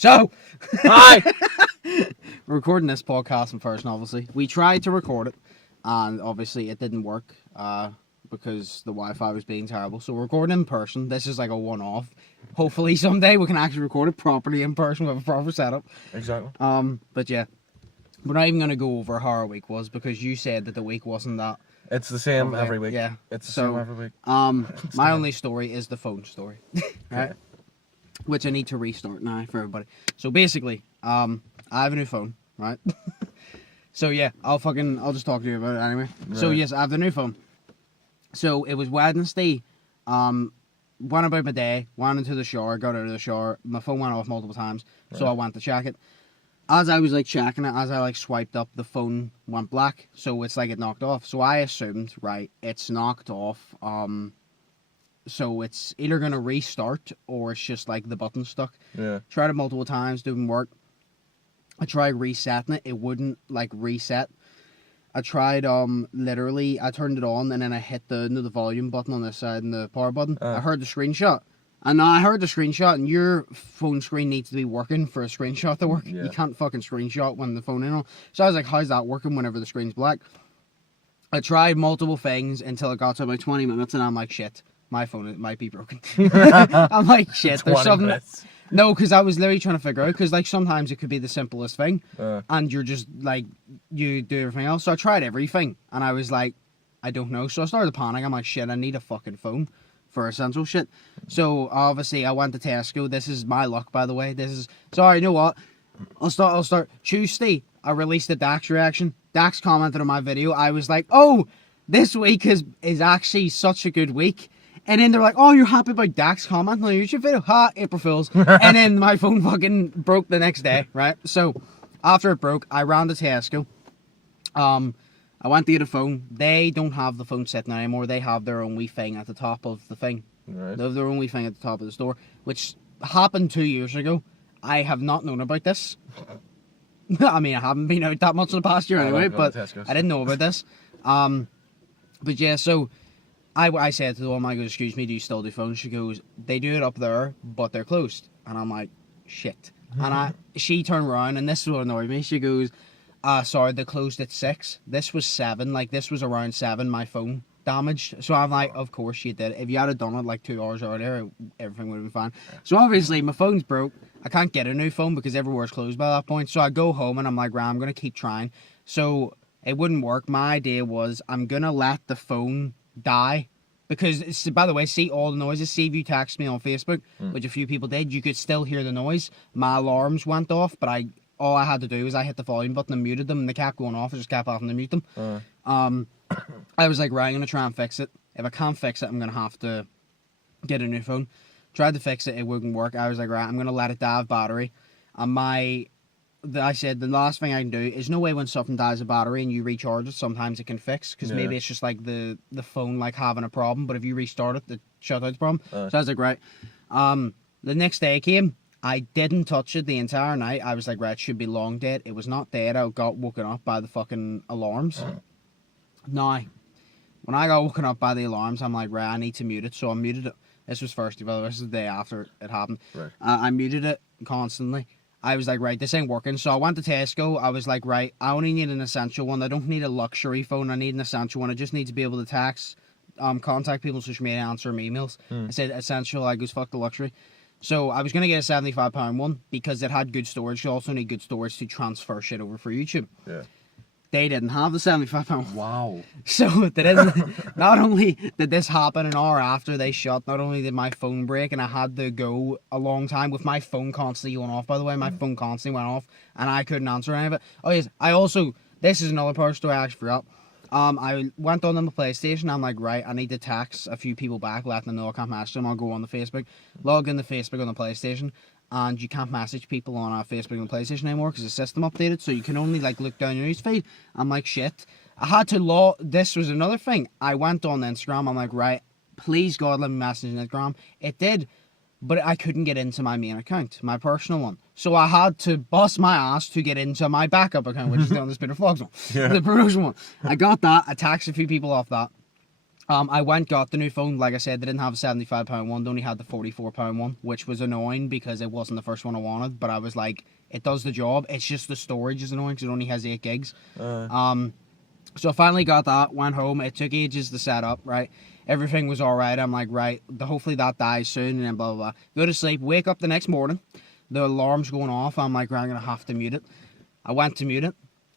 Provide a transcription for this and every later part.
So, Hi! we're recording this podcast in person, obviously. We tried to record it, and obviously it didn't work because the Wi-Fi was being terrible. So we're recording in person. This is like a one-off. Hopefully someday we can actually record it properly in person with a proper setup. Exactly. But yeah, we're not even going to go over how our week was because you said that the week wasn't that. It's the same every week. Yeah. It's the same every week. My only story is the phone story, right? Which I need to restart now for everybody. So basically, I have a new phone, right? So yeah, I'll just talk to you about it anyway. Right. So yes, I have the new phone. So it was Wednesday. Went about my day, went into the shower, got out of the shower. My phone went off multiple times, so I went to check it. As I was like checking it, as I like swiped up, the phone went black. So it's like it knocked off. So I assumed, right, it's knocked off. So it's either going to restart or it's just like the button stuck. Yeah. Tried it multiple times, didn't work. I tried resetting it. It wouldn't like reset. I tried literally, I turned it on and then I hit the volume button on this side and the power button. I heard the screenshot. And now I heard the screenshot, and your phone screen needs to be working for a screenshot to work. Yeah. You can't fucking screenshot when the phone is on. So I was like, how's that working whenever the screen's black? I tried multiple things until it got to about 20 minutes, and I'm like, shit. My phone might be broken. I'm like, shit, there's something. No, because I was literally trying to figure out, because like sometimes it could be the simplest thing, and you're just like, you do everything else. So I tried everything, and I was like, I don't know. So I started to panic. I'm like, shit, I need a fucking phone for essential shit. So obviously I went to Tesco. This is my luck, by the way. Sorry, you know what? I'll start. Tuesday, I released a Dax reaction. Dax commented on my video. I was like, oh, this week is actually such a good week. And then they're like, oh, you're happy about Dax commenting on your YouTube video? Ha, April Fools. And then my phone fucking broke the next day, right? So, after it broke, I ran to Tesco. I went to get a phone. They don't have the phone sitting anymore. They have their own wee thing at the top of the thing. Right. They have their own wee thing at the top of the store, which happened 2 years ago. I have not known about this. I mean, I haven't been out that much in the past year anyway, but I didn't know about this. But yeah, so... I said to the woman, I go, excuse me, do you still do phones? She goes, they do it up there, but they're closed. And I'm like, shit. And she turned around, and this is what annoyed me. She goes, sorry, they closed at 6. This was 7. Like, this was around 7, my phone damaged. So I'm like, of course you did. If you had done it like 2 hours earlier, everything would have been fine. So obviously, my phone's broke. I can't get a new phone because everywhere's closed by that point. So I go home, and I'm like, right, I'm going to keep trying. So it wouldn't work. My idea was, I'm going to let the phone die, because it's, by the way, see all the noises. See if you text me on Facebook, which a few people did, you could still hear the noise. My alarms went off, but all I had to do was I hit the volume button and muted them, and they kept going off. I just kept having to mute them. I was like, right, I'm gonna try and fix it. If I can't fix it, I'm gonna have to get a new phone. Tried to fix it, it wouldn't work. I was like, right, I'm gonna let it die of battery. And I said the last thing I can do is, no way when something dies of battery and you recharge it, sometimes it can fix, because maybe it's just like the phone like having a problem, but if you restart it, it shuts out the problem. So I was like, right. The next day came, I didn't touch it the entire night. I was like, right, it should be long dead. It was not dead. I got woken up by the fucking alarms. Now, when I got woken up by the alarms, I'm like, right, I need to mute it. So I muted it. This was Thursday, by the way. This is the day after it happened. Right. I muted it constantly. I was like, right, this ain't working. So I went to Tesco. I was like, right, I only need an essential one. I don't need a luxury phone. I need an essential one. I just need to be able to text, contact people on social media, answer emails. I said essential. I goes, fuck the luxury. So I was going to get a £75 one because it had good storage. You also need good storage to transfer shit over for YouTube. Yeah. They didn't have the £75. Wow. So they didn't. Not only did this happen an hour after they shut, not only did my phone break, and I had to go a long time with my phone constantly going off, by the way. My phone constantly went off, and I couldn't answer any of it. Oh, yes. This is another part story I actually forgot. I went on the PlayStation. I'm like, right, I need to text a few people back, letting them know I can't message them. I'll go on the Facebook, log in the Facebook on the PlayStation. And you can't message people on Facebook and PlayStation anymore because the system updated, so you can only like look down your newsfeed. I'm like, shit. I had to this was another thing. I went on Instagram. I'm like, right, please God, let me message Instagram. It did, but I couldn't get into my main account, my personal one. So I had to bust my ass to get into my backup account, which is the Undisputed one, the promotion one. I got that. I taxed a few people off that. I went, got the new phone. Like I said, they didn't have a £75 one. They only had the £44 one, which was annoying because it wasn't the first one I wanted. But I was like, it does the job. It's just the storage is annoying because it only has 8 gigs. So I finally got that, went home. It took ages to set up, right? Everything was all right. I'm like, right, hopefully that dies soon, and then blah, blah, blah. Go to sleep, wake up the next morning. The alarm's going off. I'm like, right, I'm going to have to mute it. I went to mute it.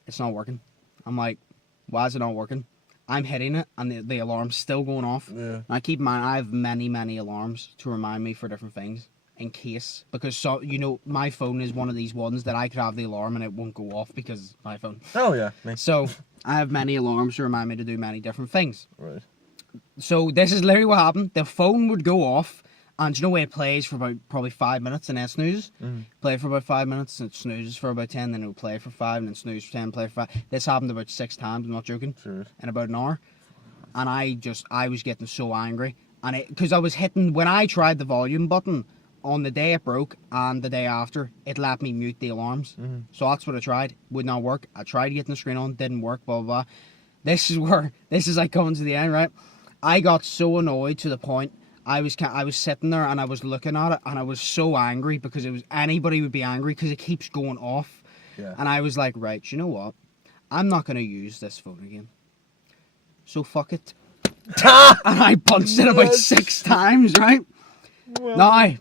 It's not working. I'm like, why is it not working? I'm hitting it, and the alarm's still going off. Yeah. And I keep in mind, I have many, many alarms to remind me for different things in case. Because, so you know, my phone is one of these ones that I could have the alarm and it won't go off because it's my phone. Oh, yeah. Me. So I have many alarms to remind me to do many different things. Right. So this is literally what happened. The phone would go off, and you know where it plays for about probably 5 minutes and then snoozes? Play for about 5 minutes and it snoozes for about 10, then it would play for 5 and then snooze for 10, play for 5. This happened about 6 times, I'm not joking, Sure. in about an hour. And I was getting so angry. And because I was hitting, when I tried the volume button, on the day it broke and the day after, it let me mute the alarms. So that's what I tried. Would not work. I tried getting the screen on, didn't work, blah, blah, blah. This is like coming to the end, right? I got so annoyed to the point I was sitting there and I was looking at it and I was so angry because anybody would be angry because it keeps going off. Yeah. And I was like, right, you know what? I'm not going to use this phone again. So fuck it. And I punched it about 6 times, right? Well. Now,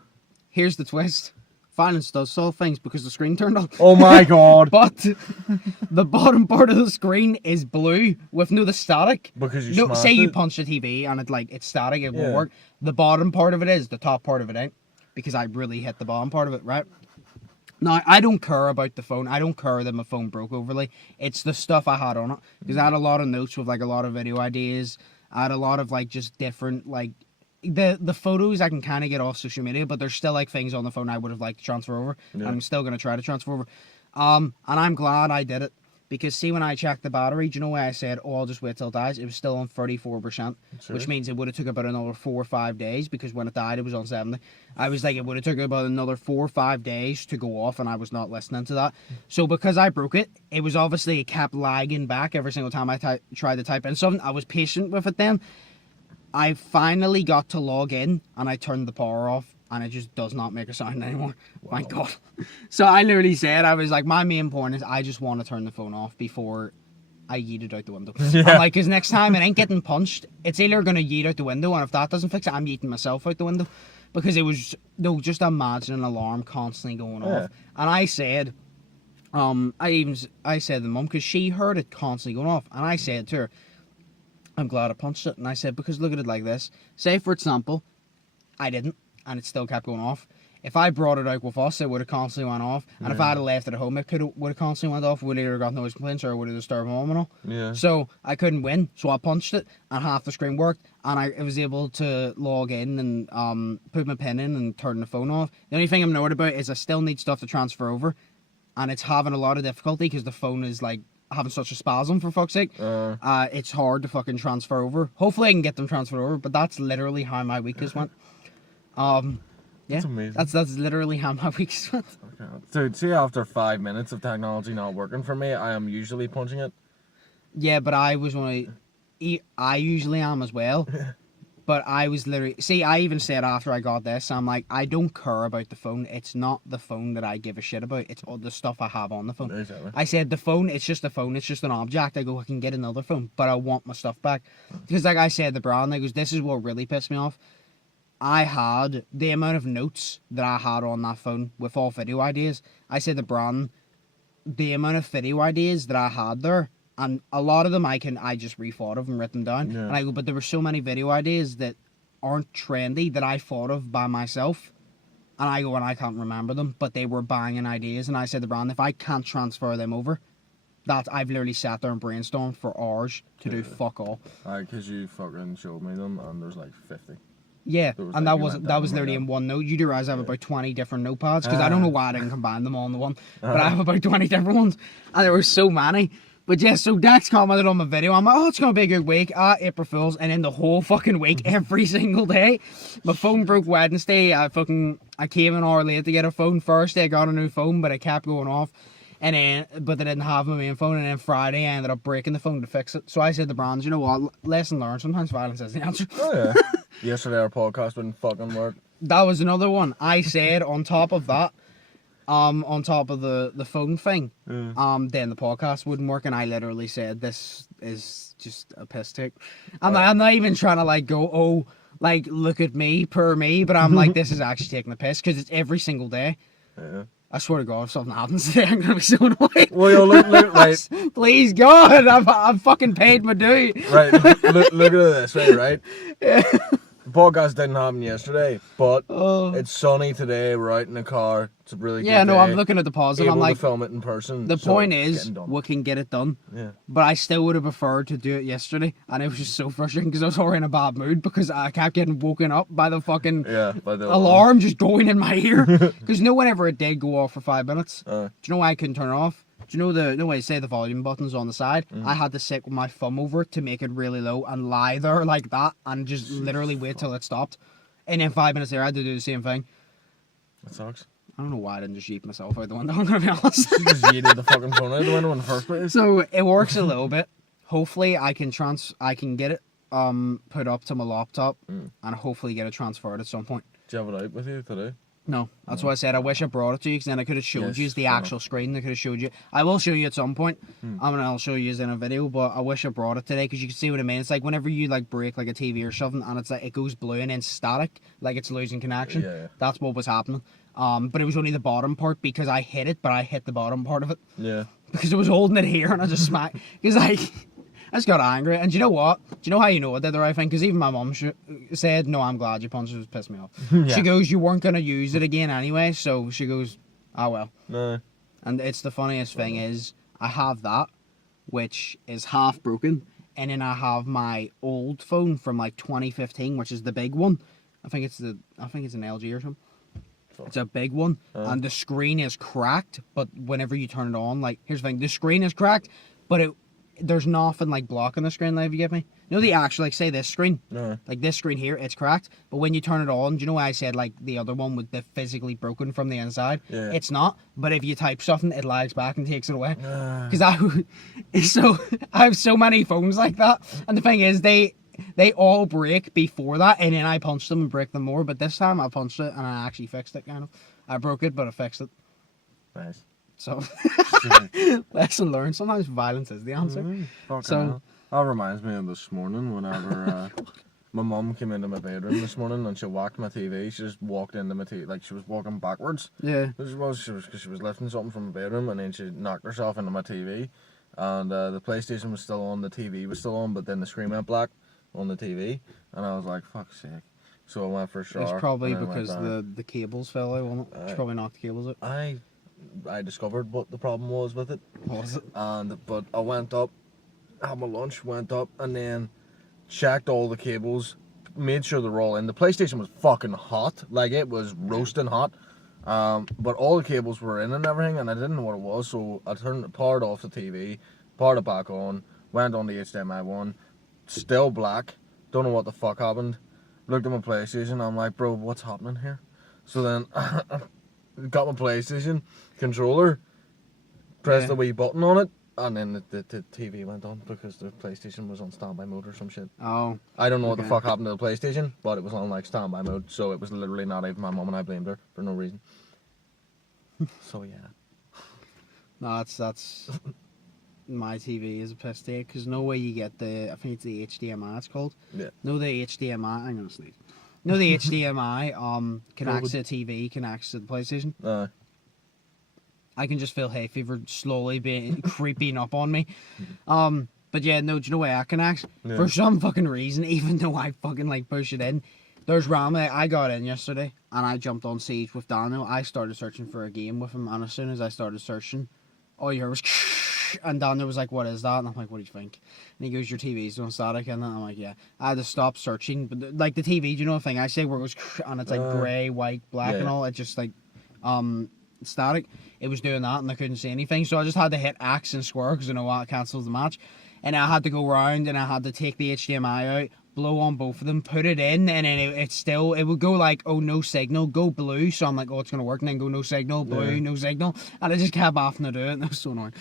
here's the twist. Finance does solve things because the screen turned on. Oh my god. But the bottom part of the screen is blue with no the static. Because you smashed say you it? punch the TV and it's static, it won't Yeah. work. The bottom part of it is, the top part of it ain't. Because I really hit the bottom part of it, right? Now, I don't care about the phone. I don't care that my phone broke overly. It's the stuff I had on it. Because I had a lot of notes with like a lot of video ideas. I had a lot of like just different like the photos I can kind of get off social media, but there's still like things on the phone I would have liked to transfer over. Yeah. I'm still going to try to transfer over. And I'm glad I did it. Because see, when I checked the battery, do you know why I said, oh, I'll just wait till it dies? It was still on 34%, Sure. which means it would have took about another 4 or 5 days, because when it died, it was on 70. I was like, it would have took about another 4 or 5 days to go off, and I was not listening to that. So because I broke it, it was obviously, it kept lagging back every single time I tried to type in something. I was patient with it then. I finally got to log in, and I turned the power off, and it just does not make a sound anymore. Wow. Thank God. So I literally said, I was like, my main point is I just want to turn the phone off before I yeet it out the window. Yeah. I'm like, because next time it ain't getting punched, it's either going to yeet out the window, and if that doesn't fix it, I'm yeeting myself out the window. Because it was, no, just imagine an alarm constantly going off. And I said, I said to the mum, because she heard it constantly going off, and I said to her, I'm glad I punched it. And I said, because look at it like this. Say, for example, I didn't, and it still kept going off. If I brought it out with us, it would have constantly went off. And if I had left it at home, it would have constantly went off. Would either got noise complaints or would have disturbed mom and all. Yeah. So I couldn't win. So I punched it, and half the screen worked, and I was able to log in and put my pin in and turn the phone off. The only thing I'm annoyed about is I still need stuff to transfer over, and it's having a lot of difficulty because the phone is like having such a spasm, for fuck's sake. It's hard to fucking transfer over. Hopefully I can get them transferred over, but that's literally how my week has went. Yeah, That's amazing. That's literally how my week's went. Okay. Dude, see, after 5 minutes of technology not working for me, I am usually punching it. Yeah, but I usually am as well. But I was literally... See, I even said after I got this, I'm like, I don't care about the phone. It's not the phone that I give a shit about. It's all the stuff I have on the phone. Exactly. I said, the phone, it's just a phone. It's just an object. I go, I can get another phone, but I want my stuff back. Because like I said to Brandon, I goes, this is what really pissed me off. I had the amount of notes that I had on that phone with all video ideas. I said to Brandon, the amount of video ideas that I had there, and a lot of them I just rethought of and written down. Yeah. And I go, but there were so many video ideas that aren't trendy that I thought of by myself. And I go, and I can't remember them, but they were banging ideas. And I said to Brandon, if I can't transfer them over, I've literally sat there and brainstormed for hours to do fuck all. Because you fucking showed me them, and there's like 50. Yeah, was and like that was literally in one note. You do realize I have about 20 different notepads, because I don't know why I didn't combine them all into one, but I have about 20 different ones, and there were so many. But yeah, so Dex commented on my video. I'm like, oh, it's going to be a good week. April Fools. And then the whole fucking week, every single day. My phone broke Wednesday. I came an hour late to get a phone. Thursday, I got a new phone, but it kept going off. And then, but they didn't have my main phone, and then Friday I ended up breaking the phone to fix it. So I said to Brands, you know what, lesson learned, sometimes violence is the answer. Oh yeah. Yesterday our podcast wouldn't fucking work. That was another one. I said on top of that, on top of the phone thing, then the podcast wouldn't work, and I literally said this is just a piss take. I'm not even trying to like go, oh, like look at me, poor me, but I'm like, this is actually taking the piss because it's every single day. Yeah. I swear to God, if something happens today, I'm gonna be so annoyed. Well, yo, look, right. Please God, I've fucking paid my due. Right, look at it this way, right? Yeah. The podcast didn't happen yesterday, but it's sunny today. We're out in the car. It's a really good day. I'm looking at the positive. Able I'm like, to film it in person. the so point it's is, getting done. we can get it done. Yeah. But I still would have preferred to do it yesterday, and it was just so frustrating because I was already in a bad mood because I kept getting woken up by the fucking by the alarm just going in my ear. Because whenever it did go off for 5 minutes, do you know why I couldn't turn it off? Do you know the way say the volume button's on the side? I had to sit with my thumb over it to make it really low and lie there like that and just literally wait till it stopped. And then 5 minutes later, I had to do the same thing. That sucks. I don't know why I didn't just yeet myself out the window, I'm gonna be honest. You just yeeted the fucking phone out the window in the first place. So it works a little bit. Hopefully I can get it put up to my laptop and hopefully get it transferred at some point. Do you have it out with you today? No, that's why I said I wish I brought it to you because then I could have showed you the actual screen. I could have showed you. I will show you at some point. I'll show you in a video, but I wish I brought it today because you can see what I mean. It's like whenever you like break like a TV or something and it's like it goes blue and then static, like it's losing connection. Yeah. That's what was happening. But it was only the bottom part because I hit it, but I hit the bottom part of it. Yeah. Because I was holding it here and I just smacked. Because I just got angry. And do you know what? Do you know how you know I did the right thing? Because even my mum said, no, I'm glad you punched it. It was pissed me off. Yeah. She goes, you weren't going to use it again anyway. So she goes, ah, well. No. And it's the funniest thing is I have that, which is half broken. And then I have my old phone from like 2015, which is the big one. I think it's an LG or something. It's a big one. And the screen is cracked. But whenever you turn it on, like, here's the thing. The screen is cracked, but there's nothing like blocking the screen, like, if you get me. You know the actual, like, say this screen? No. Like this screen here, it's cracked. But when you turn it on, do you know why I said like the other one would be physically broken from the inside? Yeah. It's not. But if you type something, it lags back and takes it away. Because I have so many phones like that. And the thing is, they all break before that, and then I punched them and break them more. But this time I punched it and I actually fixed it, kind of. I broke it, but I fixed it. Nice. So, lesson learned. Sometimes violence is the answer. So that reminds me of this morning whenever my mum came into my bedroom this morning and she whacked my TV. She just walked into my TV like she was walking backwards. Yeah. Because she was lifting something from my bedroom and then she knocked herself into my TV. And the PlayStation was still on, the TV was still on, but then the screen went black on the TV. And I was like, fuck's sake. So I went for a shower. It's probably because the cables fell out, wasn't it? It's probably knocked the cables out. I discovered what the problem was with it. What was it? But I went up, had my lunch, went up, and then checked all the cables, made sure they were all in. The PlayStation was fucking hot, like it was roasting hot. But all the cables were in and everything, and I didn't know what it was, so I powered off the TV, powered it back on, went on the HDMI one, still black, don't know what the fuck happened. Looked at my PlayStation, I'm like, bro, what's happening here? So then got my PlayStation controller, pressed the wee button on it, and then the TV went on because the PlayStation was on standby mode or some shit. Oh. I don't know what the fuck happened to the PlayStation, but it was on like standby mode, so it was literally not even my mum, and I blamed her for no reason. So yeah. No, that's my TV is a piss take because no way you get I think it's the HDMI it's called. Yeah. No, the HDMI. I'm gonna sneeze. No, the HDMI connects to the TV, connects to the PlayStation. I can just feel hay fever slowly creeping up on me. But yeah, no, do you know why I connect? Yeah. For some fucking reason, even though I fucking like push it in, there's Rama. I got in yesterday and I jumped on Siege with Daniel. I started searching for a game with him, and as soon as I started searching, all you heard was and Daniel was like, what is that? And I'm like, what do you think? And he goes, your TV's doing static. And I'm like, yeah. I had to stop searching. But like the TV, do you know the thing I say where it goes and it's like grey, white, black and all? It's just like static. It was doing that and I couldn't see anything. So I just had to hit X and square because I know what cancels the match. And I had to go round and I had to take the HDMI out, blow on both of them, put it in, and then it would go like, oh, no signal, go blue. So I'm like, oh, it's going to work, and then go no signal, blue, no signal. And I just kept having to do it, and it was so annoying.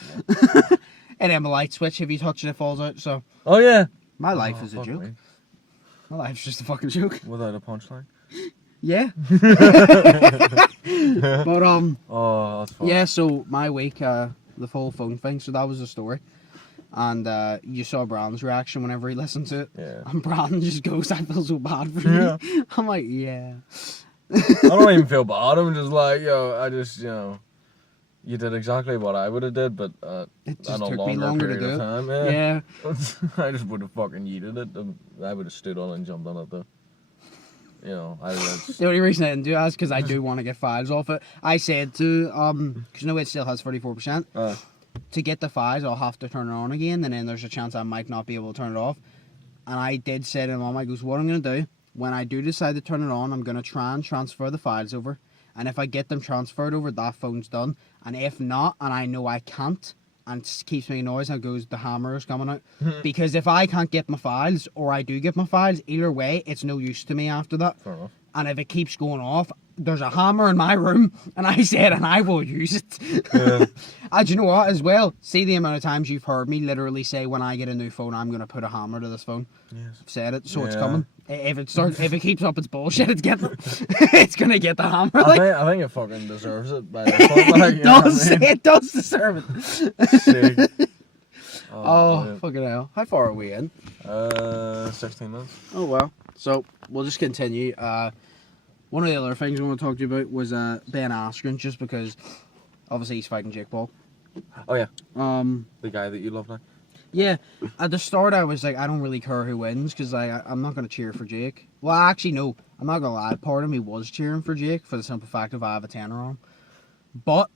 And then my light switch, if you touch it, it falls out. So Oh yeah. my life is a fuck joke. me. My life's just a fucking joke. Without a punchline. Yeah. But Oh, that's fun. yeah. So my week, the whole phone thing. So that was the story. And you saw Brandon's reaction whenever he listened to it. Yeah. And Brandon just goes, I feel so bad for you. I'm like, yeah. I don't even feel bad. I'm just like, I just, you did exactly what I would have did, but It just in a took me longer longer to period do of it. time. Yeah. I just would have fucking yeeted it. And I would have stood on it and jumped on it though. The only reason I didn't do that is because I do want to get files off it. I said to, because it still has 34%. To get the files, I'll have to turn it on again, and then there's a chance I might not be able to turn it off. And I did say to Mom, I goes, what I'm going to do, when I do decide to turn it on, I'm going to try and transfer the files over. And if I get them transferred over, that phone's done. And if not, and I know I can't, and it keeps making noise, and it goes, the hammer is coming out. Because if I can't get my files, or I do get my files, either way, it's no use to me after that. Fair enough. And if it keeps going off, there's a hammer in my room, and I said, and I will use it. Yeah. And you know what, as well, see the amount of times you've heard me literally say, when I get a new phone, I'm going to put a hammer to this phone. Yes. I've said it, so it's Yeah. coming. If it keeps up its bullshit, it's going to get the hammer. I think it fucking deserves it. By default, like, It does, it does deserve it. Sick. Oh, brilliant. fucking hell. How far are we in? 16 minutes. Oh, well. So, we'll just continue. One of the other things I want to talk to you about was Ben Askren, just because, obviously, he's fighting Jake Paul. Oh yeah. The guy that you love now. Yeah, at the start I was like, I don't really care who wins, because I'm not going to cheer for Jake. Well, actually, no, I'm not going to lie. Part of me was cheering for Jake for the simple fact of I have a tenner on. But,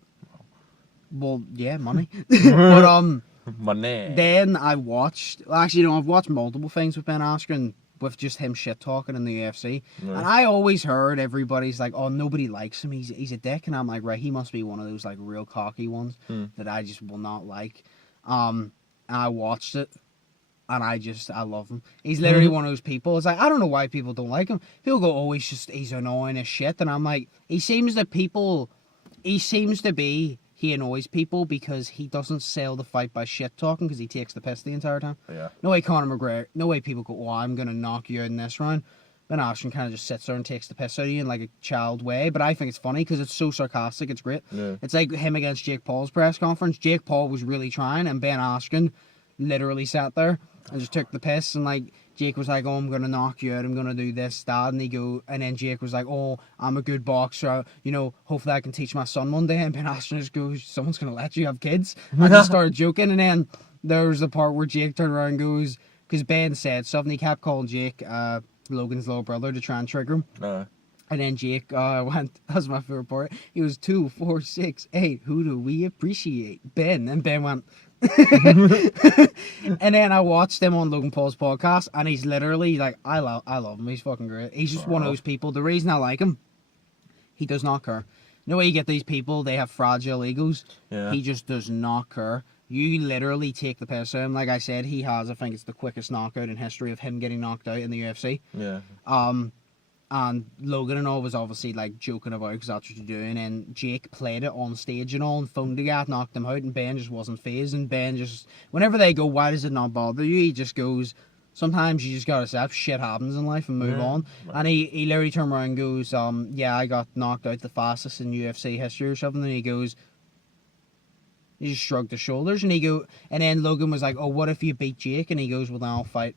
well, yeah, money. But, Money. then I watched, I've watched multiple things with Ben Askren, with just him shit talking in the UFC. Right. And I always heard everybody's like, oh, nobody likes him, he's a dick. And I'm like, right, he must be one of those like real cocky ones that I just will not like. And I watched it, and I love him. He's literally one of those people. It's like, I don't know why people don't like him. People go, oh, he's annoying as shit. And I'm like, he seems to be, he annoys people because he doesn't sell the fight by shit talking, because he takes the piss the entire time. Yeah. No way Conor McGregor, no way people go, oh, I'm going to knock you out in this round. Ben Askren kind of just sits there and takes the piss out of you in like a child way, but I think it's funny because it's so sarcastic, it's great. Yeah. It's like him against Jake Paul's press conference. Jake Paul was really trying, and Ben Askren literally sat there and just took the piss, and like Jake was like, oh, I'm going to knock you out, I'm going to do this, that, and then Jake was like, oh, I'm a good boxer, hopefully I can teach my son one day, and Ben Askren just goes, someone's going to let you have kids? I just started joking, and then there was the part where Jake turned around and goes, because Ben said something, he kept calling Jake, Logan's little brother, to try and trigger him. And then Jake went, that's my favorite part, he was 2, 4, 6, 8, who do we appreciate? Ben. And Ben went, and then I watched him on Logan Paul's podcast, and he's literally like, I love him, he's fucking great. He's just one of those people, the reason I like him, he does not care. You know where you get these people, they have fragile egos? Yeah. He just does not care. You literally take the piss out of him. Like I said, he has, I think it's the quickest knockout in history of him getting knocked out in the UFC. Yeah. And Logan and all was obviously like joking about because that's what you're doing. And Jake played it on stage and all, and phoned the guy, knocked him out, and Ben just wasn't phased. And Ben just, whenever they go, why does it not bother you? He just goes, sometimes you just gotta accept shit happens in life and move on. Right. And he literally turned around and goes, yeah, I got knocked out the fastest in UFC history or something. And he goes, he just shrugged his shoulders, and and then Logan was like, oh, what if you beat Jake? And he goes, well, then I'll fight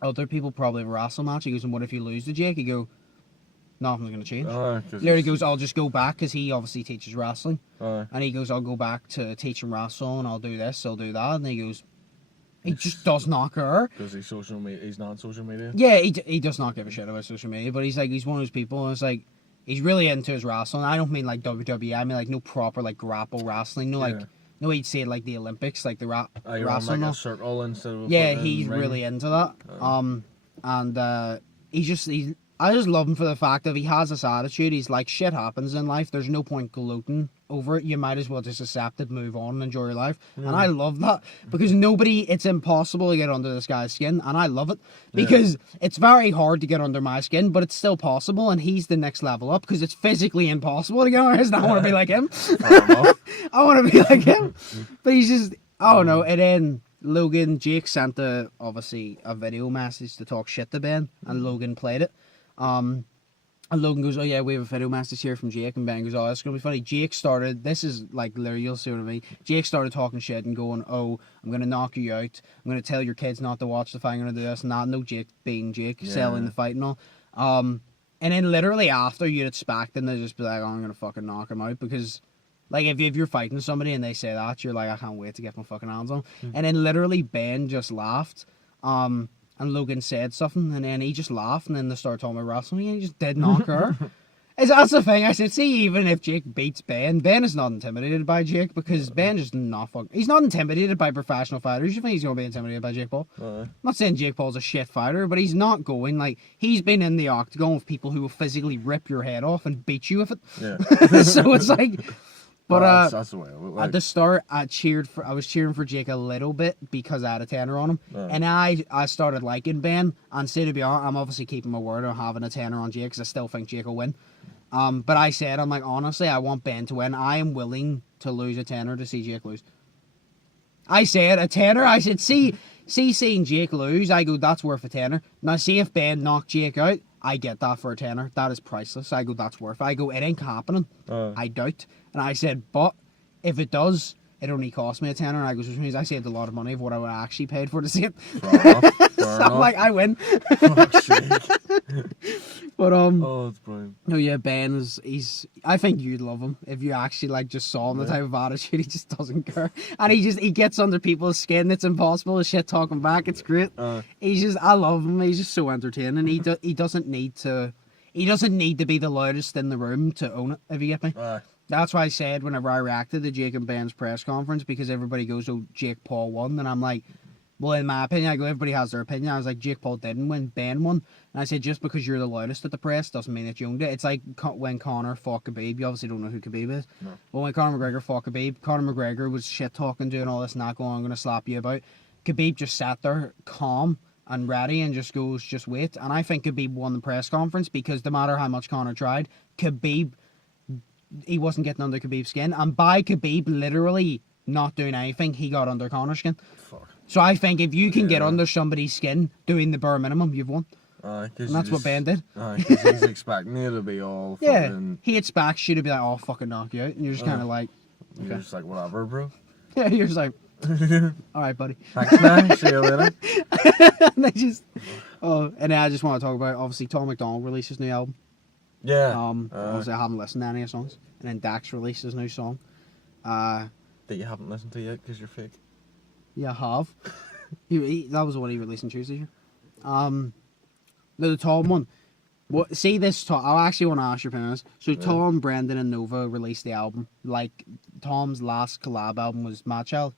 other people, probably a wrestle match. He goes, and what if you lose to Jake? He go, nothing's going to change. Larry goes, I'll just go back, because he obviously teaches wrestling. And he goes, I'll go back to teaching wrestling, I'll do this, I'll do that. And he goes, he just does not care. Because he's social media, he's not social media? Yeah, he does not give a shit about social media, but he's like, he's one of those people, and it's like, he's really into his wrestling. I don't mean like WWE, I mean like no proper like grapple wrestling, no like, no, he'd say like the Olympics, like the wrestling. Like a circle instead of he's really into that. And I just love him for the fact that he has this attitude. He's like, shit happens in life. There's no point gloating over it, you might as well just accept it, move on, and enjoy your life. And I love that because it's impossible to get under this guy's skin, and I love it because it's very hard to get under my skin, but it's still possible, and he's the next level up because it's physically impossible to get under his. I want to be like him. I want to be like him, but he's just, I don't know. And then Jake sent obviously a video message to talk shit to Ben, and Logan played it. And Logan goes, oh yeah, we have a video message here from Jake, and Ben goes, oh, that's going to be funny. Jake started, this is like literally, you'll see what I mean. Jake started talking shit and going, oh, I'm going to knock you out. I'm going to tell your kids not to watch the fight. I'm going to do this and that. No, Jake being Jake, selling the fight and all. And then literally after, you'd expect them to just be like, oh, I'm going to fucking knock him out because... Like, if you're fighting somebody and they say that, you're like, I can't wait to get my fucking hands on. And then literally Ben just laughed. And Logan said something, and then he just laughed, and then they started talking about wrestling, and he just did knock her. That's the thing. I said, see, even if Jake beats Ben is not intimidated by Jake, because Ben just not fucking... He's not intimidated by professional fighters. You think he's going to be intimidated by Jake Paul? I'm not saying Jake Paul's a shit fighter, but he's not going. Like, he's been in the octagon with people who will physically rip your head off and beat you with it. Yeah. So it's like... But that's the way like. At the start, I was cheering for Jake a little bit because I had a tenner on him, and I started liking Ben. And say to be honest, I'm obviously keeping my word on having a tenner on Jake because I still think Jake will win. But I said, I'm like, honestly, I want Ben to win. I am willing to lose a tenner to see Jake lose. I said a tenner. I said, seeing Jake lose, I go, that's worth a tenner. Now see if Ben knocked Jake out. I get that for a tenner. That is priceless. I go, that's worth it. I go, it ain't happening. I doubt. And I said, but if it does, it only cost me a tenner. And I go, which means I saved a lot of money of what I would actually paid for to see it. So I'm like, I win. But oh, it's brilliant. No, yeah, Ben I think you'd love him if you actually like just saw him, the type of attitude. He just doesn't care, and he gets under people's skin. It's impossible to shit talk him back. It's great. I love him. He's just so entertaining. He doesn't need to be the loudest in the room to own it. If you get me. That's why I said whenever I reacted to Jake and Ben's press conference, because everybody goes, oh, Jake Paul won, and I'm like, well, in my opinion, I go, everybody has their opinion. I was like, Jake Paul didn't win, Ben won. And I said, just because you're the loudest at the press doesn't mean that you owned it. It's like when Conor fought Khabib. You obviously don't know who Khabib is. No. But when Conor McGregor fought Khabib, Conor McGregor was shit-talking, doing all this, not going, I'm going to slap you about. Khabib just sat there calm and ready and just goes, just wait. And I think Khabib won the press conference because no matter how much Conor tried, Khabib, he wasn't getting under Khabib's skin. And by Khabib literally not doing anything, he got under Conor's skin. Fuck. So I think if you can get under somebody's skin doing the bare minimum, you've won. And that's what Ben did. Because he's expecting you to be all fucking... He expects you to be like, oh, fucking knock you out. And you're just kind of like... Okay. You're just like, whatever, bro. Yeah, you're just like... Alright, buddy. Thanks, man. See you later. And they just... Oh, and then I just want to talk about, obviously, Tom McDonald released his new album. Yeah. Obviously, I haven't listened to any of his songs. And then Dax released his new song. That you haven't listened to yet because you're fake. Yeah, I have. That was the one he released on Tuesday. The Tom one. What? See this? Tom, I actually want to ask your opinion on this. So Tom, Brendan, and Nova released the album. Like Tom's last collab album was Mad Child,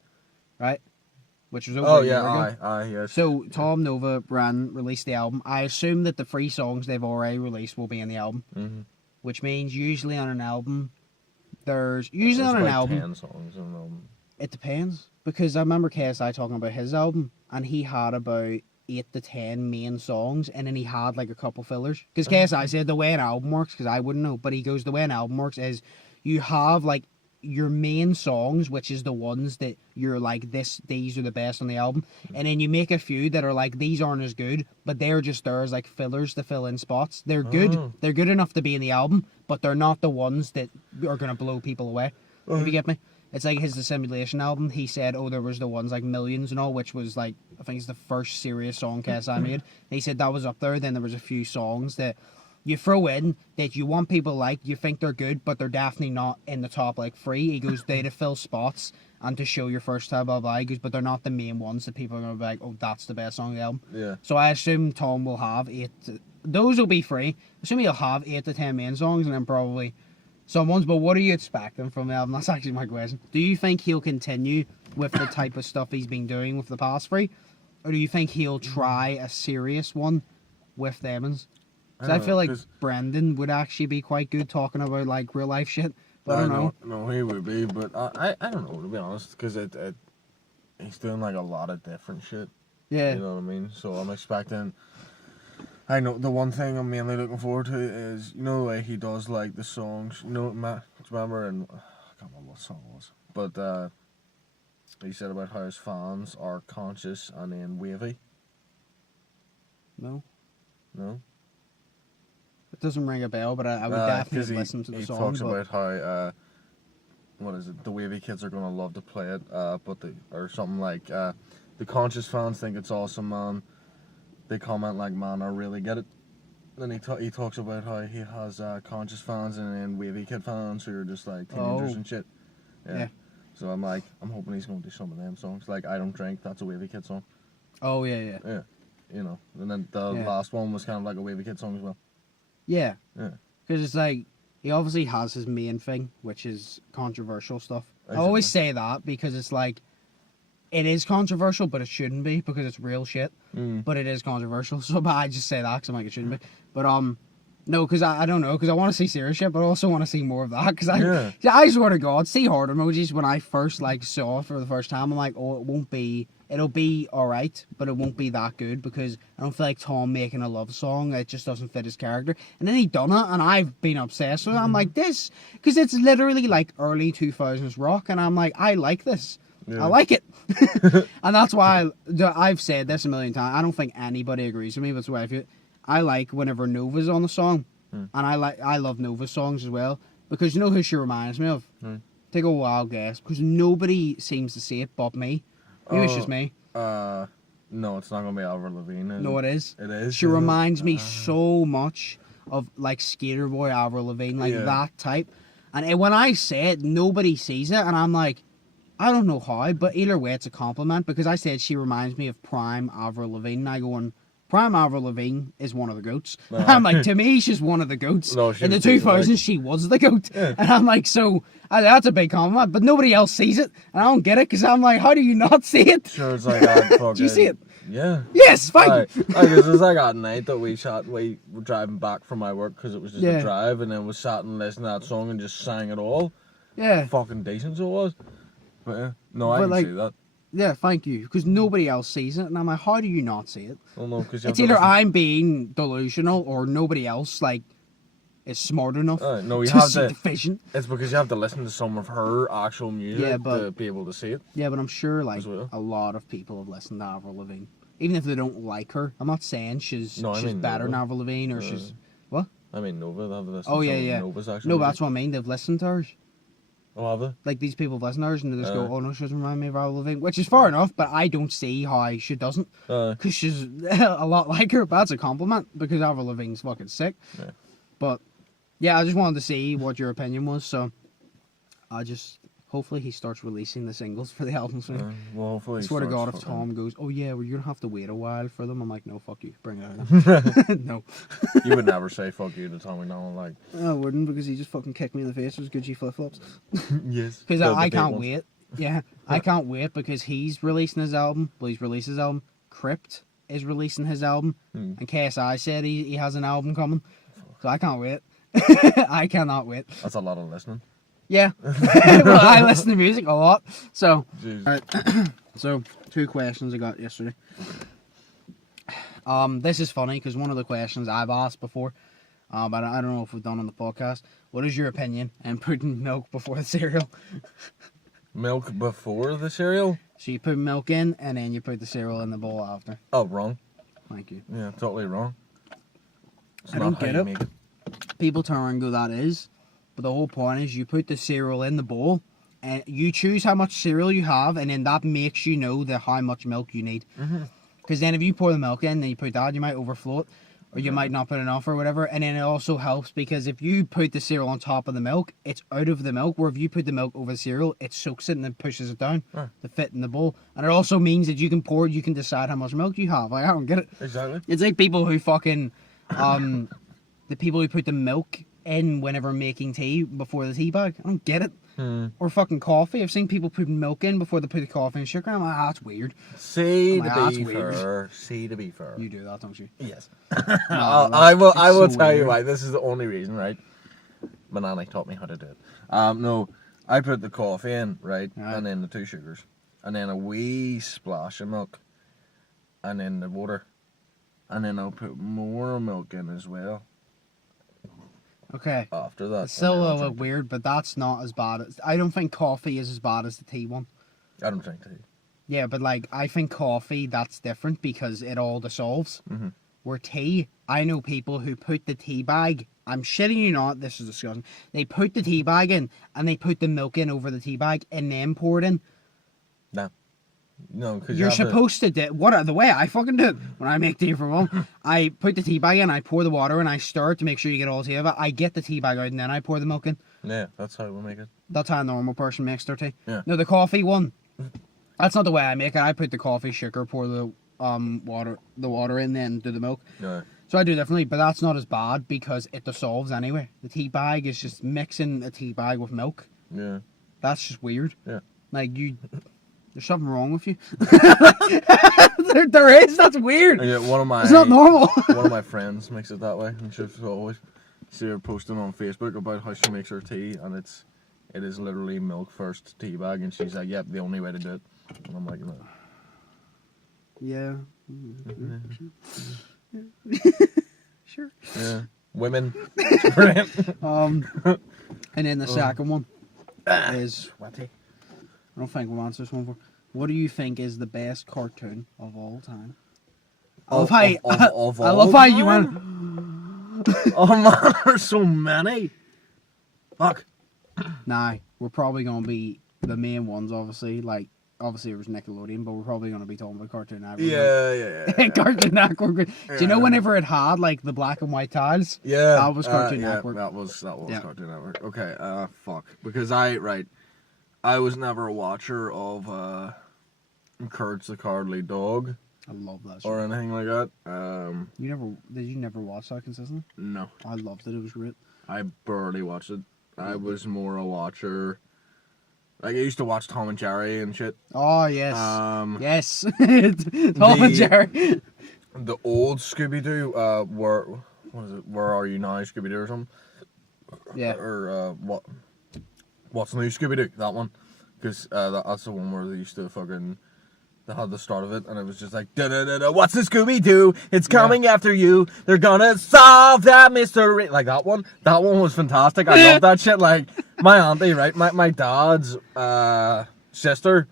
right? Which was over a year ago. Yes. So Tom, Nova, Brendan released the album. I assume that the 3 songs they've already released will be in the album. Mm-hmm. Which means usually on an album, there's 10 songs on an album. It depends. Because I remember KSI talking about his album, and he had about 8 to 10 main songs, and then he had like a couple fillers. Because KSI said the way an album works, because I wouldn't know, but he goes, the way an album works is you have like your main songs, which is the ones that you're like, these are the best on the album, and then you make a few that are like, these aren't as good, but they're just there as like fillers to fill in spots. They're good. They're good enough to be in the album, but they're not the ones that are going to blow people away. If you get me? It's like The Simulation album. He said, oh, there was the ones like Millions and all, which was like, I think it's the first serious song KSI made. And he said that was up there. Then there was a few songs that you throw in that you want people like, you think they're good, but they're definitely not in the top like 3. He goes, they to fill spots and to show your first time, blah, blah. He goes, but they're not the main ones that people are going to be like, oh, that's the best song on the album. Yeah. So I assume Tom will have 8. Those will be free. I assume he'll have 8 to 10 main songs and then probably... some ones, but what are you expecting from the album? That's actually my question. Do you think he'll continue with the type of stuff he's been doing with the past 3? Or do you think he'll try a serious one with Demons? Because I feel like Brendan would actually be quite good talking about like real life shit. But I don't know. No, he would be, but I don't know, to be honest, because he's doing like a lot of different shit. Yeah. You know what I mean? So I'm expecting. I know the one thing I'm mainly looking forward to is, you know, the way he does like the songs. You know, Matt, do you remember? And I can't remember what song it was, but he said about how his fans are conscious and then wavy. No. No. It doesn't ring a bell, but I would definitely listen to the song. He talks about how what is it? The wavy kids are gonna love to play it, or something like the conscious fans think it's awesome, man. They comment like, "Man, I really get it." Then he talks about how he has conscious fans and then wavy kid fans who are just like teenagers and shit. Yeah. So I'm hoping he's gonna do some of them songs. Like "I Don't Drink," that's a wavy kid song. Oh yeah. Yeah. You know, and then the last one was kind of like a wavy kid song as well. Yeah. Yeah. Because it's like, he obviously has his main thing, which is controversial stuff. Exactly. I always say that because it's like, it is controversial, but it shouldn't be because it's real shit. But it is controversial, so but I just say that because I'm like, it shouldn't be. But no, because I don't know, because I want to see serious shit, but I also want to see more of that. Because I swear to God, see hard emojis when I first like saw it for the first time, I'm like, oh, it'll be alright, but it won't be that good because I don't feel like Tom making a love song. It just doesn't fit his character. And then he done it, and I've been obsessed with it. I'm like, this, because it's literally like early 2000s rock, and I'm like, I like this. Yeah. I like it. And that's why I've said this a million times. I don't think anybody agrees with me, but it's the way I feel. I like whenever Nova's on the song, and I love Nova's songs as well, because you know who she reminds me of? Take a wild guess, because nobody seems to see it but me. Maybe it's just me. No, it's not gonna be Avril Lavigne. No, it is. It is. She reminds me so much of like Skater Boy, Avril Lavigne, like that type. And when I say it, nobody sees it, and I'm like, I don't know how, but either way, it's a compliment, because I said she reminds me of prime Avril Lavigne, and I go on, prime Avril Lavigne is one of the goats. I'm like, to me, she's one of the goats. No, in the 2000s, she was the goat. Yeah. And I'm like, so, that's a big compliment, but nobody else sees it, and I don't get it, because I'm like, how do you not see it? Sure, it's like that fucking... Do you see it? Yeah. Yes, fine. It was like at night that we were driving back from my work, because it was just a drive, and then we sat and listened to that song and just sang it all. Yeah. Fucking decent so it was. But yeah, no, I can see that. Yeah, thank you. Because nobody else sees it, and I'm like, how do you not see it? Well, no, because it's either I'm being delusional or nobody else like is smart enough no, you to have see the vision. It's because you have to listen to some of her actual music to be able to see it. Yeah, but I'm sure like a lot of people have listened to Avril Lavigne, even if they don't like her. I'm not saying she's better than Avril Lavigne or she's what? I mean Nova. They've listened to Nova's actual no, music. that's what I mean. They've listened to hers. Oh, have they? Like, these people have listened to hers and they just go, oh no, she doesn't remind me of Avril Lavigne, which is fair enough, but I don't see how she doesn't, because she's a lot like her, but that's a compliment, because Avril Lavigne's fucking sick. Yeah. But, yeah, I just wanted to see what your opinion was, so hopefully he starts releasing the singles for the album soon. Well, hopefully I swear to God, if Tom goes, oh yeah, well, you're going to have to wait a while for them, I'm like, no, fuck you, bring it out. No. You would never say fuck you to Tommy Nolan, like. I wouldn't, because he just fucking kicked me in the face with his Gucci flip-flops. Yes. Because I can't wait. Yeah, I can't wait, because he's releasing his album. Well, he's released his album. Crypt is releasing his album. And KSI said he has an album coming. So I can't wait. I cannot wait. That's a lot of listening. Yeah. Well, I listen to music a lot. So, alright. So, 2 questions I got yesterday. This is funny because one of the questions I've asked before, but I don't know if we've done on the podcast. What is your opinion on putting milk before the cereal? Milk before the cereal? So you put milk in and then you put the cereal in the bowl after. Oh, wrong. Thank you. Yeah, totally wrong. I don't get it. People turn around and go, that is. But the whole point is you put the cereal in the bowl and you choose how much cereal you have, and then that makes you know how much milk you need. Because then if you pour the milk in and you put that, you might overflow it, or you might not put enough or whatever. And then it also helps because if you put the cereal on top of the milk, it's out of the milk, where if you put the milk over the cereal, it soaks it and then pushes it down to fit in the bowl. And it also means that you can decide how much milk you have. Like, I don't get it. Exactly. It's like people who fucking the people who put the milk in whenever making tea before the tea bag. I don't get it. Or fucking coffee. I've seen people putting milk in before they put the coffee and sugar. I'm like, that's weird. See, to be fair. You do that, don't you? Yes. I will tell you why. This is the only reason, right? My nanny taught me how to do it. No, I put the coffee in, right, Right. and then the 2 sugars, and then a wee splash of milk, and then the water, and then I'll put more milk in as well. Okay. After that, It's still and a then I'll little drink weird, but that's not as bad. I don't think coffee is as bad as the tea one. tea. I don't drink tea. Yeah, but like I think coffee that's different because it all dissolves. Mm-hmm. Where tea, I know people who put the tea bag. I'm shitting you not. This is disgusting. They put the tea bag in and they put the milk in over the tea bag and then pour it in. No, because You're supposed to do the way I fucking do it when I make tea for one. I put the tea bag in, I pour the water, and I stir it to make sure you get all the tea of it. I get the tea bag out and then I pour the milk in. Yeah, that's how we make it. That's how a normal person makes their tea. Yeah. No, the coffee one. That's not the way I make it. I put the coffee, sugar, pour the water in, then do the milk. Yeah. So I do differently, but that's not as bad because it dissolves anyway. The tea bag is just mixing a tea bag with milk. Yeah. That's just weird. Yeah. Like there's something wrong with you. there is. That's weird. Yeah, It's not normal. one of my friends makes it that way, and she's always see her posting on Facebook about how she makes her tea, and it is literally milk first tea bag, and she's like, "Yep, the only way to do it." And I'm like, "No." Yeah. Sure. Yeah, women. It's brilliant. And then the second one is what? I don't think we'll answer this one for. What do you think is the best cartoon of all time? I love how you went. Oh man, there's so many. Fuck. Nah, we're probably gonna be the main ones. Obviously, obviously it was Nickelodeon, but we're probably gonna be talking about Cartoon Network. Yeah. Cartoon Network. Do you know whenever it had like the black and white tiles? Yeah. That was Cartoon Network. That was Yeah. Cartoon Network. Okay. Fuck. Because I was never a watcher of Courage the Cowardly Dog I love that. or Show. anything like that. Did you never watch that consistently? No, I loved it. It was great. I barely watched it. I was more a watcher. Like I used to watch Tom and Jerry and shit. Oh yes. Yes. Tom and the- Jerry. The old Scooby Doo. Where are you now, Scooby Doo or something? Yeah. Or what's new, Scooby Doo? That one, because that's the one where they used to fucking. They had the start of it, and it was just like, da-da-da-da, what's the Scooby Doo? It's coming after you. They're gonna solve that mystery. Like that one. That one was fantastic. I love that shit. Like my auntie, right? My dad's sister.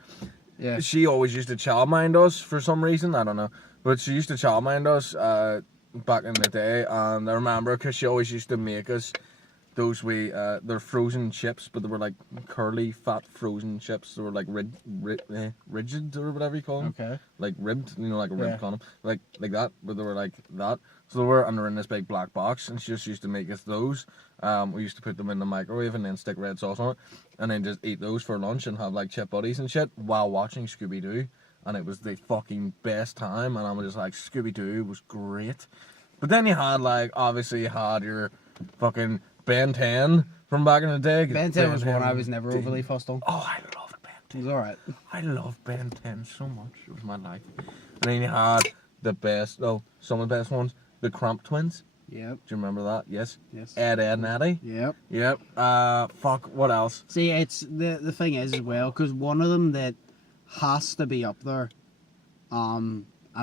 Yeah. She always used to childmind us for some reason. I don't know, but she used to childmind us back in the day, and I remember because she always used to make us those they're frozen chips, but they were like curly, fat frozen chips. They were like rigid or whatever you call them. Okay. Like ribbed, like a ribbed Yeah. condom, like that. But they were like that. So they were, and they're in this big black box, and she just used to make us those. We used to put them in the microwave and then stick red sauce on it, and then just eat those for lunch and have like chip buddies and shit while watching Scooby Doo. And it was the fucking best time, and I was just like, Scooby Doo was great. But then you had obviously you had your fucking Ben 10 from back in the day. Ben 10 was one I was never overly fussed on. Oh, I loved Ben 10. It was alright. I loved Ben 10 so much. It was my life. And then you had some of the best ones, the Crump Twins. Yep. Do you remember that? Yes. Yes. Ed and Eddie. Yep. Yep. Fuck. What else? See, it's the thing is as well, because one of them that has to be up there. I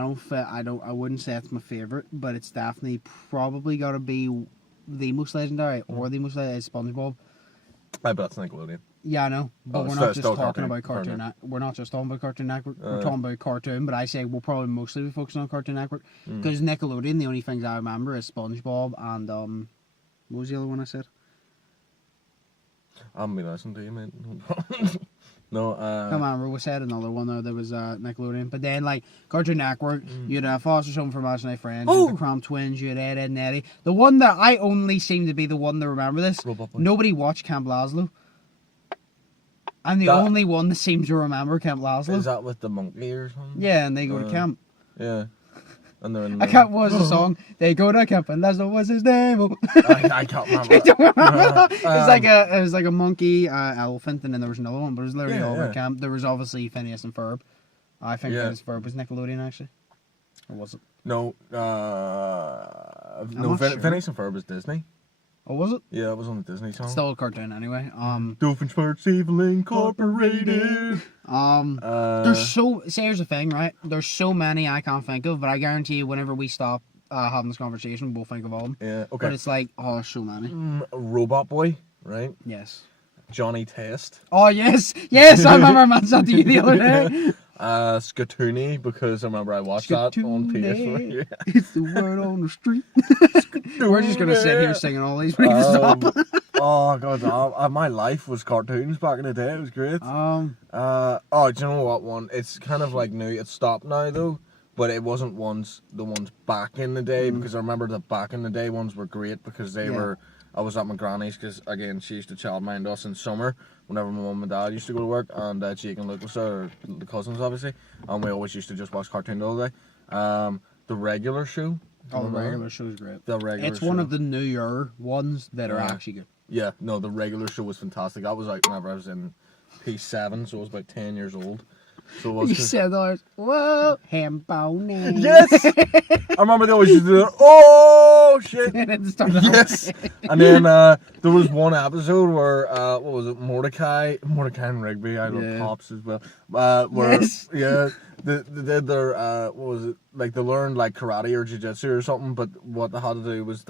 wouldn't say it's my favorite, but it's definitely probably got to be the most legendary or the most legendary is SpongeBob. I bet it's Nickelodeon. Yeah, I know, but we're it's not just still talking Cartoon, about Cartoon. Cartoon. We're not just talking about Cartoon Network. We're talking about cartoon, but I say we'll probably mostly be focusing on Cartoon Network because Nickelodeon. The only things I remember is SpongeBob and what was the other one I said? I haven't been listening to you, mate. No. I can't remember. We said another one though. There was Nickelodeon, but then like Cartoon Network, you had Foster's Home for Imaginary Friends, you had the Crump Twins, you had Ed and Eddie. The one that I only seem to be the one that remember this. Robot Boy. Nobody watched Camp Lazlo. I'm the only one that seems to remember Camp Lazlo. Is that with the monkey or something? Yeah, and they go to camp. Yeah. And they're in I can't. What was the song? They go to camp and Lazlo was his name. I can't remember. You don't remember that? It was like a monkey, elephant, and then there was another one, but it was literally all about camp. There was obviously Phineas and Ferb. I think Phineas and Ferb was Nickelodeon actually, or was it? No. not sure. Phineas and Ferb is Disney. Oh, was it? Yeah, it was on the Disney Channel. Still a cartoon anyway. Doofenshmirtz Evil Incorporated. Here's the thing, right? There's so many I can't think of, but I guarantee you, whenever we stop having this conversation, we'll think of all of them. Yeah, okay. But it's like, oh, there's so many. Robot Boy, right? Yes. Johnny Test. Oh, yes. Yes, I remember I mentioned that to you the other day. Skatoony, because I remember I watched that on PS4. Yeah. It's the word on the street. We're just going to sit here singing all these. We can stop. Oh, God. My life was cartoons back in the day. It was great. Do you know what one? It's kind of like new. It's stopped now, though. But it wasn't the ones back in the day, because I remember the back in the day ones were great because they were... I was at my granny's because, again, she used to childmind us in summer whenever my mum and dad used to go to work, and Jake and Luke was there, the cousins, obviously, and we always used to just watch cartoons all day. The regular show. Oh, the regular show is great. It's show. one of the newer ones that are actually good. Yeah, no, the regular show was fantastic. That was like whenever I was in P7, so I was about 10 years old. So it was you said ours. Whoa, Hambone. Yes! I remember they always used to do that. Oh, shit! Yes! And then there was one episode where, what was it, Mordecai and Rigby, I love Pops as well. Yeah, they did their, what was it, like they learned like karate or jiu-jitsu or something, but what they had to do was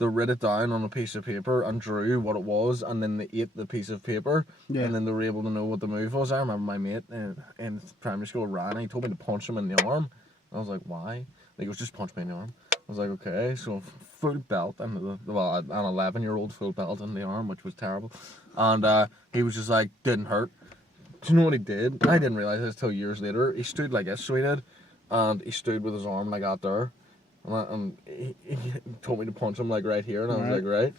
they wrote it down on a piece of paper and drew what it was, and then they ate the piece of paper, and then they were able to know what the move was. I remember my mate in primary school, Ryan, he told me to punch him in the arm. I was like, why? Like, he was just punch me in the arm. I was like, okay, so full belt, and an 11-year-old full belt in the arm, which was terrible. And he was just like, didn't hurt. Do you know what he did? I didn't realize this till years later. He stood like this, so he did, and he stood with his arm like out there. And he told me to punch him like right here, and I was like, right.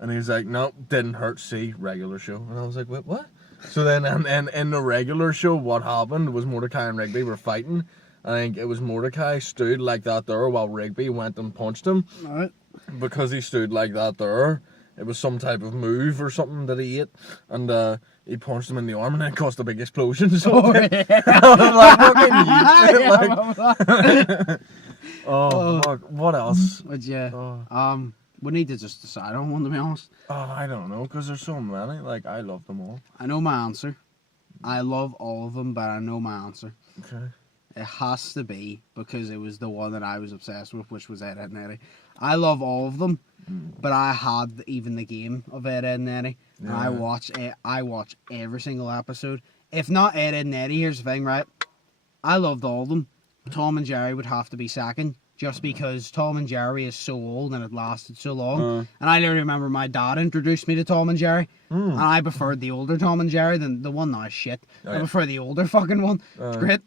And he was like, no, didn't hurt. See, regular show. And I was like, wait, what? So then, and in the regular show, what happened was Mordecai and Rigby were fighting. I think it was Mordecai stood like that there while Rigby went and punched him. Right. Because he stood like that there, it was some type of move or something that he ate, and he punched him in the arm, and then it caused a big explosion. So I was like, fucking fuck, what else? But yeah, we need to just decide on one, to be honest. I don't know, because there's so many. Like, I love them all. I know my answer. I love all of them, but I know my answer. Okay. It has to be, because it was the one that I was obsessed with, which was Ed, Edd and Eddy. I love all of them, but I had even the game of Ed, Edd and Eddy, and I watch every single episode. If not Ed, Edd and Eddy, here's the thing, right? I loved all of them. Tom and Jerry would have to be second, just because Tom and Jerry is so old and it lasted so long. And I literally remember my dad introduced me to Tom and Jerry, and I preferred the older Tom and Jerry than the one now is shit. I prefer the older fucking one. It's great.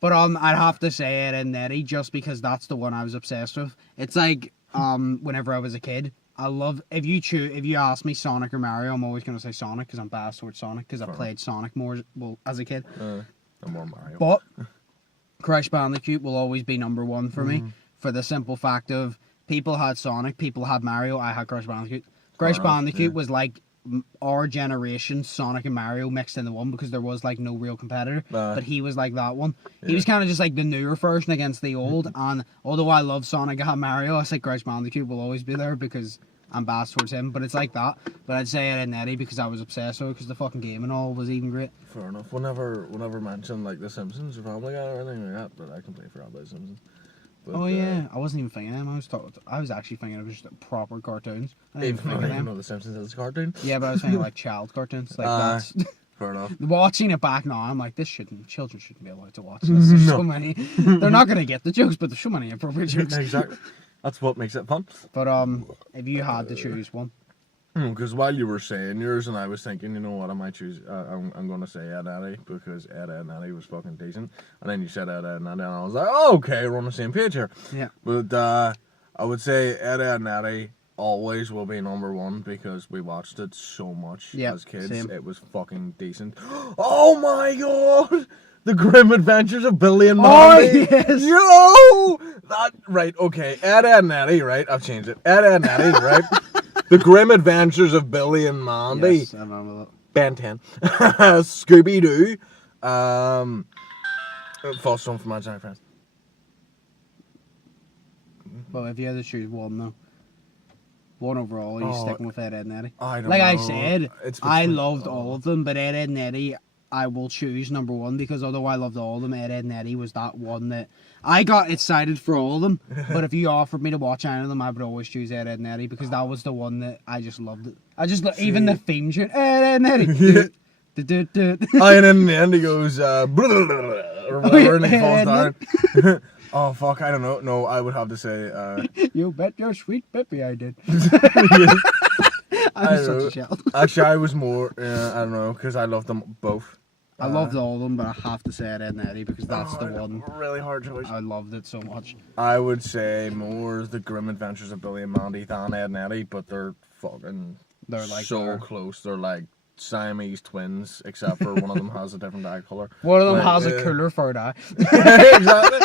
But I'd have to say Ed and Eddy, just because that's the one I was obsessed with. It's like whenever I was a kid, I love, if you ask me Sonic or Mario, I'm always gonna say Sonic, because I'm biased towards Sonic, because I played Sonic more as a kid. I'm more Mario. But Crash Bandicoot will always be number one for me, for the simple fact of people had Sonic, people had Mario, I had Crash Bandicoot. Crash Bandicoot was like our generation Sonic and Mario mixed into one, because there was like no real competitor, but he was like that one. He was kind of just like the newer version against the old, and although I love Sonic and Mario, I say Crash Bandicoot will always be there because I'm biased towards him, but it's like that. But I'd say Ed and Eddy because I was obsessed with it, because the fucking game and all was even great. Fair enough. Whenever mentioned like The Simpsons or Family Guy or anything like that, but I completely forgot about The Simpsons. But, yeah, I wasn't even thinking of them. I was actually thinking of just proper cartoons. I didn't even think of know The Simpsons as a cartoon. Yeah, but I was thinking like child cartoons. Like that's fair enough. Watching it back now, I'm like, children shouldn't be allowed to watch this. There's so many. They're not gonna get the jokes, but there's so many appropriate jokes. Exactly. That's what makes it fun. But if you had to choose one. Because while you were saying yours, and I was thinking, you know what, I might choose. I'm going to say Ed, Eddy, because Ed, Edd and Eddy was fucking decent. And then you said Ed, and Eddy, and I was like, oh, okay, we're on the same page here. Yeah. But I would say Ed, and Eddy always will be number one, because we watched it so much as kids. Same. It was fucking decent. Oh my god! The Grim Adventures of Billy and Mandy. Oh, yes. Yo! Right, okay. Ed, and Eddy, right? I've changed it. Ed, and Eddy, right? The Grim Adventures of Billy and Mandy. Yes, I remember that. Ben 10. Scooby-Doo. Foster Home for My Giant Friends. Well, if you had to choose one, though. One overall, are you sticking with Ed, and Eddie? I don't like know. I said, It's I between- loved all of them, but Ed, and Eddie, I will choose number one because although I loved all of them, Ed, and Eddie was that one that I got excited for all of them. But if you offered me to watch any of them, I would always choose Ed, and Eddie because that was the one that I just loved it. Even the theme tune, Ed, and Eddie. Oh, and then in the end he goes, or whatever, and he falls down. Oh, fuck, I don't know. No, I would have to say, You bet your sweet Peppy I did. I I'm such don't a know. shell. Actually, I was more, I don't know, because I loved them both. I loved all of them, but I have to say Ed, and Eddie because that's the one. Really hard choice. I loved it so much. I would say more The Grim Adventures of Billy and Mandy than Ed and Eddie, but they're fucking They're like so close. They're like Siamese twins, except for one of them has a different eye color. One of them Like, has a cooler third eye. Exactly.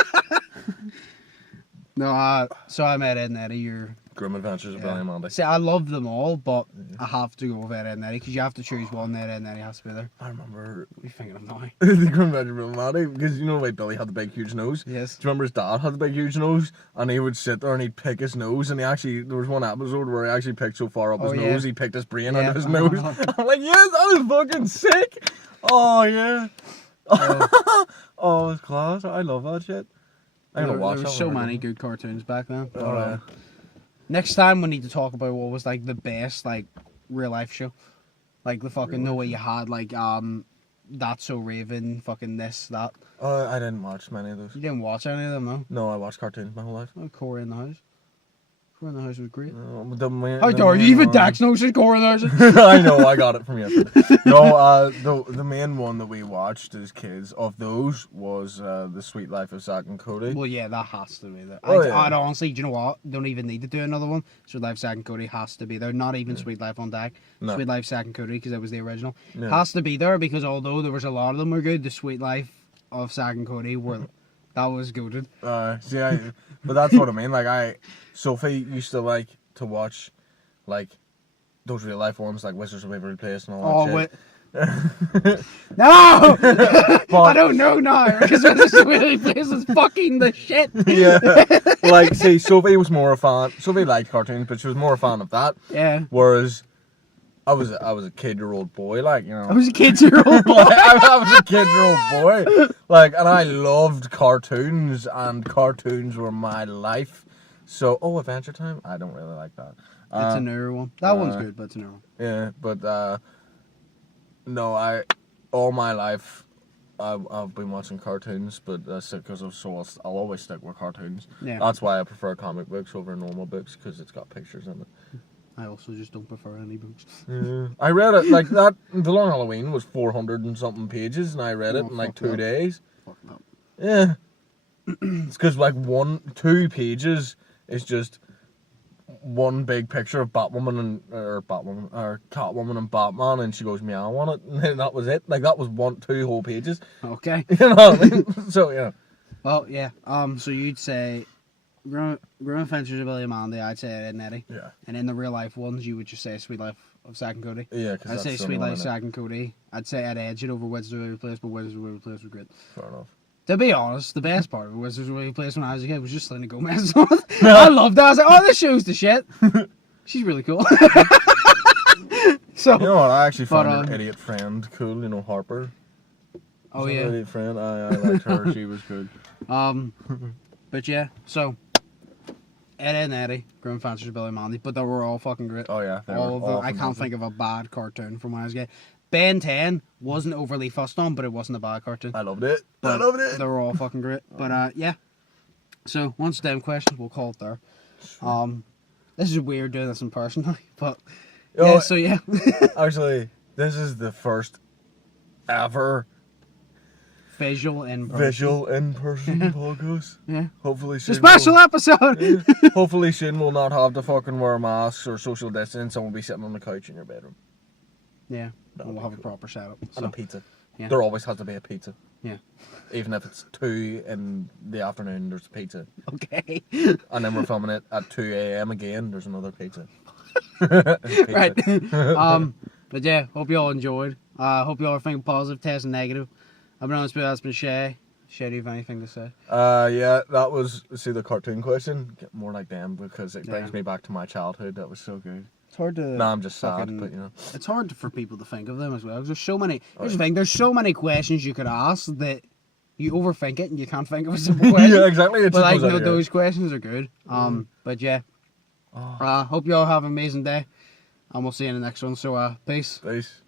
No, so I'm Ed, and Eddie. You're. Grim Adventures of Billy and Mandy. See, I love them all, but I have to go with Ed, and Eddie because you have to choose one. Ed, and Eddie has to be there. I remember What are you thinking of now? The Grim Adventures of Billy and Mandy because you know like Billy had the big huge nose. Yes. Do you remember his dad had the big huge nose and he would sit there and he'd pick his nose and there was one episode where he actually picked so far up his yeah. nose he picked his brain out Yeah. of his nose. I'm like, yes, that was fucking sick. Oh yeah. Oh, it's class. I love that shit. I'm gonna watch There that were so one. many good cartoons back then. But, Oh, yeah. next time we need to talk about what was like the best like real life show, like the fucking no way you had like That's So Raven, fucking this that. I didn't watch many of those. You didn't watch any of them, no? No, I watched cartoons my whole life. Oh, Corey in the House. Corey in the House was great. How How dare you? Even Dax knows it's Corey in the House. I know, I got it from yesterday. No, the main one that we watched as kids of those was The Sweet Life of Zack and Cody. Well, yeah, that has to be there. Oh, yeah. I'd honestly, do you know what? Don't even need to do another one. Sweet Life, Zack and Cody has to be there. Not even Sweet Life on deck. No. Sweet Life, Zack and Cody, because that was the original. Yeah. Has to be there because although there was a lot of them were good, the Sweet Life of Zack and Cody were that was goated. But that's what I mean. Like Sophie used to like to watch, like those real life ones, like Wizards of Waverly Place and all that Oh, shit. wait. No! I don't know now because this really place is fucking the shit. Yeah, like see, Sophie was more a fan. Sophie liked cartoons, but she was more a fan of that. Yeah. Whereas I was a kid-year-old boy, like you know. I was a kid-year-old boy. I was a kid-year-old boy, like, and I loved cartoons, and cartoons were my life. So, Adventure Time, I don't really like that. It's a newer one. That one's good, but it's a newer one. Yeah, but no, all my life I've been watching cartoons, but that's because I'll always stick with cartoons. Yeah. That's why I prefer comic books over normal books because it's got pictures in it. I also just don't prefer any books. Yeah. I read it like that. The Long Halloween was 400 and something pages, and I read it in like 2 days. Fuck that. Yeah, it's because like 2 pages is just one big picture of Catwoman and Batman, and she goes meow on it, and then that was it. Like that was 2 whole pages. Okay. You know what I mean? So yeah. Well, yeah. So you'd say Grim Adventures of Billy and Mandy. I'd say Ed and Eddie. Yeah. And in the real life ones, you would just say Sweet Life of Zack and Cody. Yeah, because I'd say Sweet Life, Zack and Cody. I'd say I'd edge it over Wizards of Waverly Place, but Wizards of Waverly Place was great. Fair enough. To be honest, the best part of Wizards of Waverly Place when I was a kid was just Selena Gomez. I loved that. I was like, oh, this show's the shit. She's really cool. So. You know what? I actually found But, her idiot friend cool. You know Harper. Oh Her yeah. idiot friend. I liked her. She was good. But yeah. So. Ed and Eddie, Grim Adventures of Billy and Mandy, but they were all fucking great. Oh yeah. They All were of them. I awesome, can't awesome. think of a bad cartoon from when I was a kid. Ben 10 wasn't overly fussed on, but it wasn't a bad cartoon. I loved it. But I loved it. They were all fucking great. But yeah. So once them questions, we'll call it there. This is weird doing this in person, but Oh, yeah. So yeah. Actually, this is the first ever Visual in person. visual in-person podcast. Yeah. Hopefully, It's a Shane special episode. will, hopefully Shane will not have to fucking wear masks or social distance, and will be sitting on the couch in your bedroom Yeah. That'll We'll be have a cool. proper setup. and So a pizza. yeah. There always has to be a pizza, yeah. even if it's 2 in the afternoon. There's pizza, Okay. and then we're filming it at 2 a.m. again. There's another pizza. Pizza. Right. But yeah, hope you all enjoyed. Hope you all are thinking positive, testing negative. I've been Undisputed, that's been Shay. Shay, do you have anything to say? Yeah, that was, see, the cartoon question. Get more like them because it brings Yeah. me back to my childhood. That was so good. It's hard to. No, I'm just sad, fucking- but you know. It's hard for people to think of them as well. There's so many. Here's the thing. There's so many questions you could ask that you overthink it and you can't think of a simple question. Yeah, exactly. It But just like, goes out no, of your head. those questions are good. But yeah. Oh. Hope you all have an amazing day, and we'll see you in the next one. So, peace. Peace.